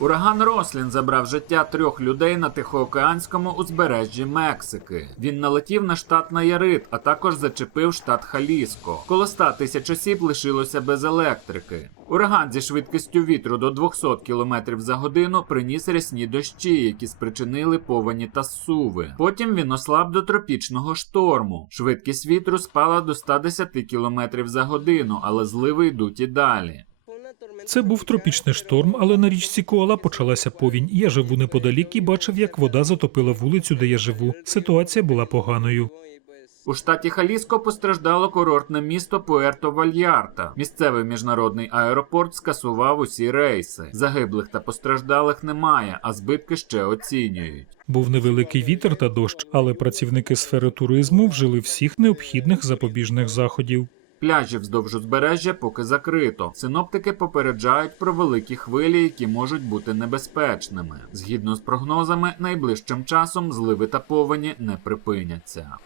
Ураган Рослін забрав життя трьох людей на Тихоокеанському узбережжі Мексики. Він налетів на штат Наярит, а також зачепив штат Халіско. Коло 100 тисяч осіб лишилося без електрики. Ураган зі швидкістю вітру до 200 км за годину приніс рясні дощі, які спричинили повені та суви. Потім він ослаб до тропічного шторму. Швидкість вітру спала до 110 км за годину, але зливи йдуть і далі. Це був тропічний шторм, але на річці Коала почалася повінь. Я живу неподалік і бачив, як вода затопила вулицю, де я живу. Ситуація була поганою. У штаті Халіско постраждало курортне місто Пуерто Вальярта. Місцевий міжнародний аеропорт скасував усі рейси. Загиблих та постраждалих немає, а збитки ще оцінюють. Був невеликий вітер та дощ, але працівники сфери туризму вжили всіх необхідних запобіжних заходів. Пляжі вздовж узбережжя поки закрито. Синоптики попереджають про великі хвилі, які можуть бути небезпечними. Згідно з прогнозами, найближчим часом зливи та повені не припиняться.